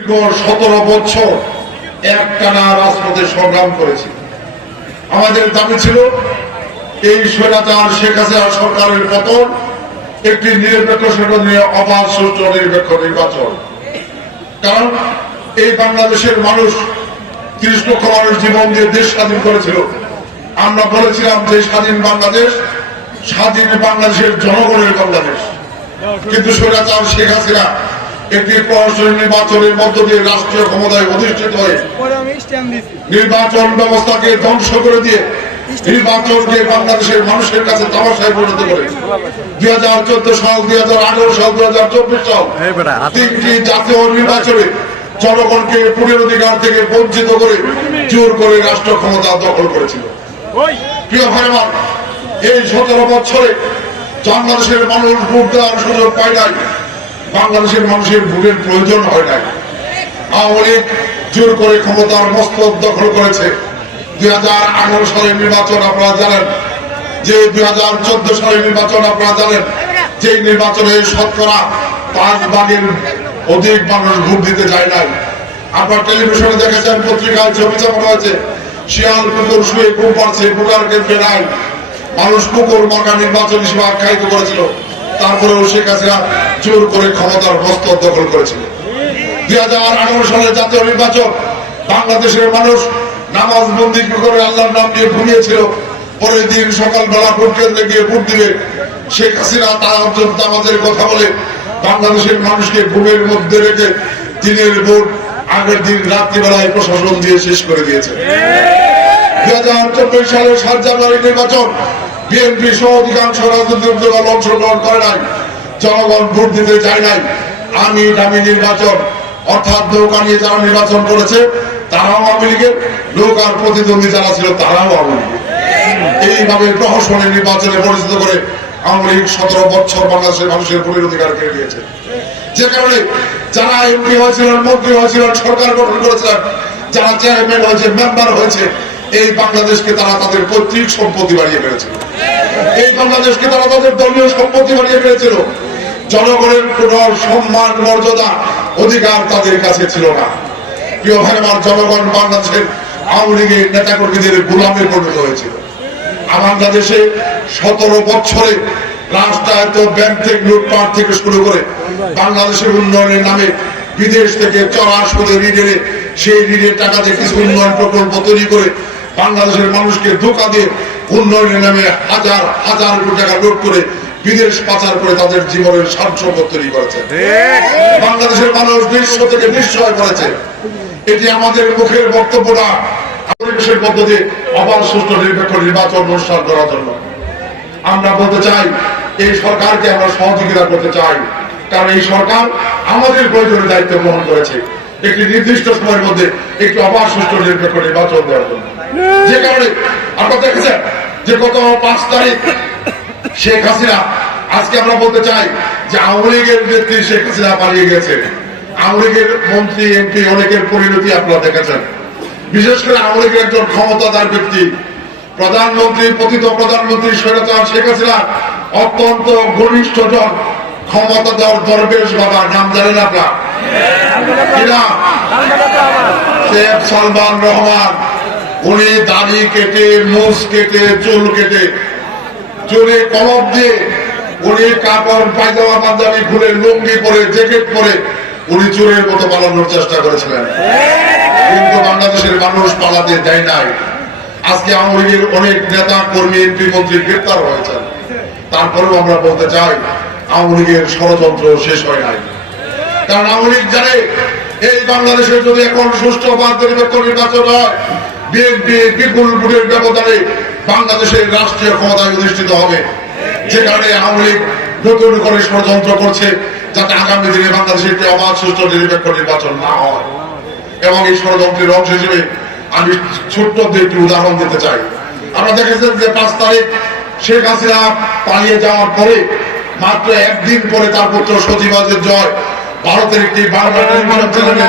17 বছর একটানা রাজপথে সংগ্রাম করেছি। আমাদের দাবি ছিল এই স্বৈরাচার শেখ হাসিনা সরকারের পতন, একটি নিরপেক্ষ নিয়ে অবাধ সুষ্ঠু নিরপেক্ষ নির্বাচন। কারণ এই বাংলাদেশের মানুষ 30 লক্ষ মানুষ জীবন দিয়ে দেশ স্বাধীন করেছিল। আমরা বলেছিলাম যে স্বাধীন বাংলাদেশ, স্বাধীন বাংলাদেশের জনগণের বাংলাদেশ। কিন্তু স্বৈরাচার শেখ হাসিনা একটি প্রশাসনিক নির্বাচনের মধ্য দিয়ে রাষ্ট্রীয় ক্ষমতায় অধিষ্ঠিত হয়ে নির্বাচন ব্যবস্থাকে ধ্বংস করে দিয়ে নির্বাচনকে বাংলাদেশের মানুষের কাছে তামাশায় পরিণত করে 2014 সাল, 2018 সাল, 2024 সাল তিনটি জাতীয় নির্বাচনে জনগণকে পুনরধিকার থেকে বঞ্চিত করে জোর করে রাষ্ট্র ক্ষমতা দখল করেছিল। প্রিয় ভাই আমার, এই 17 বছরে বাংলাদেশের মানুষ ভোট দেওয়ার সুযোগ পায় নাই, বাংলাদেশের মানুষের ভোটের প্রয়োজন হয় নাই। আওয়ামী লীগ জোর করে ক্ষমতার মস্তক দখল করেছে। 2018 সালের নির্বাচন আপনারা জানেন, যে 2014 সালের নির্বাচন আপনারা জানেন, যে নির্বাচনে শতকরা 5 ভাগের অধিক মানুষ ভোট দিতে যায় নাই। আপনার টেলিভিশনে দেখেছেন, পত্রিকায় ছবি ছাপানো হয়েছে, শিয়াল কুকুর শুয়ে ঘুম পাচ্ছে, ভোটার কেন্দ্রে নাই। মানুষ কুকুর মার্কা নির্বাচন হিসেবে আখ্যায়িত করেছিল। তারপরেও শেখ হাসিনা জোর করে ক্ষমতার মস্তক দখল করেছিল। 2018 সালের জাতীয় নির্বাচন বাংলাদেশের মানুষ নামাজ বন্দি করে আল্লাহর নাম নিয়ে ঘুমিয়েছিল। পরের দিন সকালবেলা ভোট কেন্দ্রে গিয়ে ভোট দিবে। শেখ হাসিনা তাহাজ্জুদ নামাজের কথা বলে বাংলাদেশের মানুষকে ঘুমের মধ্যে রেখে দিনের ভোট আগের দিন রাত্রিবেলায় প্রশাসন দিয়ে শেষ করে দিয়েছে। 2024 সালের 7 জানুয়ারি নির্বাচন বিএনপি সহ অধিকাংশ রাজনৈতিক দল অংশগ্রহণ করে নাই, জনগণ ভোট দিতে যায় নাই। আমি দামি নির্বাচন, অর্থাৎ নৌকা নিয়ে যারা নির্বাচন করেছে তারাও আওয়ামী লীগের, নৌকার প্রতিদ্বন্দ্বী যারা ছিল তারাও আওয়ামী লীগের। এইভাবে প্রহসনের নির্বাচনে পরিচিত করে আওয়ামী লীগ 17 বছর বাংলাদেশের মানুষের ভোটের অধিকার কেড়ে নিয়েছে। যে কারণে যারা এমপি হয়েছিলেন, মন্ত্রী হয়েছিলেন, সরকার গঠন করেছিলেন, যারা চেয়ারম্যান হয়েছে, মেম্বার হয়েছে, এই বাংলাদেশকে তারা তাদের পৈতৃক সম্পত্তি বাড়িয়ে ফেলেছিল। এই বাংলাদেশকে তারা তাদের দলীয় সম্পত্তি বাড়িয়ে ফেলেছিল। জনগণের কোন সম্মান, মর্যাদা, অধিকার তাদের কাছে ছিল না। প্রিয় ভাই আমার, জনগণ বাংলাদেশের আওয়ামী লীগের নেতাকর্মীদের গোলামে পরিণত হয়েছিল। বাংলাদেশে 17 বছরে রাষ্ট্রায়ত্ত ব্যাংক থেকে লুটপাট থেকে শুরু করে বাংলাদেশের উন্নয়নের নামে বিদেশ থেকে চড়া সুদে ঋণ এনে সেই ঋণের টাকা দিয়ে কিছু উন্নয়ন প্রকল্প তৈরি করে বাংলাদেশের মানুষকে ধোঁকা দিয়ে উন্নয়নের নামে হাজার হাজার কোটি টাকা লুট করে বিদেশ পাচার করে তাদের জীবনের সার সম্পদ তৈরি করেছে। বাংলাদেশের মানুষ বিশ্ব থেকে নিঃস্ব হয়ে পড়েছে। এটি আমাদের মুখের বক্তব্য না, পরিবেশের পদ্ধতি অবাধ সুষ্ঠু নিরপেক্ষ নির্বাচন অনুষ্ঠান করার জন্য আমরা বলতে চাই, এই সরকারকে আমরা সহযোগিতা করতে চাই। কারণ এই সরকার আমাদের প্রয়োজনীয় দায়িত্ব গ্রহণ করেছে একটি নির্দিষ্ট সময়ের মধ্যে একটি অবাধ সুষ্ঠু নিরপেক্ষ নির্বাচন দেওয়ার জন্য। যে কারণে আপনারা দেখেছেন যে গত 5 তারিখ শেখ হাসিনা, আজকে আমরা বলতে চাই যে আওয়ামী লীগের নেত্রী শেখ হাসিনা পালিয়ে গেছে। আওয়ামী লীগের মন্ত্রী, এমপি অনেকের পরিণতি আপনারা দেখেছেন। বিশেষ করে আওয়ামী লীগের একজন ক্ষমতাধর ব্যক্তি, প্রধানমন্ত্রী, পতিত প্রধানমন্ত্রী স্বৈরাচার শেখ হাসিনা অত্যন্ত ঘনিষ্ঠ জন ক্ষমতাধর দরবেশ বাবা, নাম জানেন আপনারা? শেখ সালমান রহমান। উনি দাড়ি কেটে, মুছ কেটে, চুল কেটে, চুলে কলম দিয়ে, উনি কাপড় পায়জামা পাঞ্জাবি খুলে, লুঙ্গি পরে, জ্যাকেট পরে উনি চোরের মতো পালানোর চেষ্টা করেছিলেন। কিন্তু বাংলাদেশের মানুষ পালাতে দেয় নাই। আজকে আওয়ামী লীগের অনেক নেতা কর্মী, এমপি মন্ত্রী গ্রেপ্তার হয়েছেন। তারপরেও আমরা বলতে চাই আওয়ামী লীগের ষড়যন্ত্র শেষ হয় নাই। কারণ আওয়ামী লীগ জানে এই বাংলাদেশে যদি এখন সুষ্ঠু অবাধ নিরপেক্ষ নির্বাচন হয়, বিএনপি বিপুল ভোটের ব্যবধানে বাংলাদেশের রাষ্ট্রীয় ক্ষমতায় অধিষ্ঠিত হবে। যে কারণে আওয়ামী লীগ নতুন করে ষড়যন্ত্র করছে যাতে আগামী দিনে বাংলাদেশে একটি অবাধ সুষ্ঠু নিরপেক্ষ নির্বাচন না হয়। এবং এই ষড়যন্ত্রের অংশ হিসেবে আমি ছোট্ট একটি উদাহরণ দিতে চাই। আমরা দেখেছেন যে 5 তারিখ শেখ হাসিনা পালিয়ে যাওয়ার পরে মাত্র 1 দিন পরে তার পুত্র সচিবাজের জয় ভারতের একটি বাংলা টেলিভিশন চ্যানেলে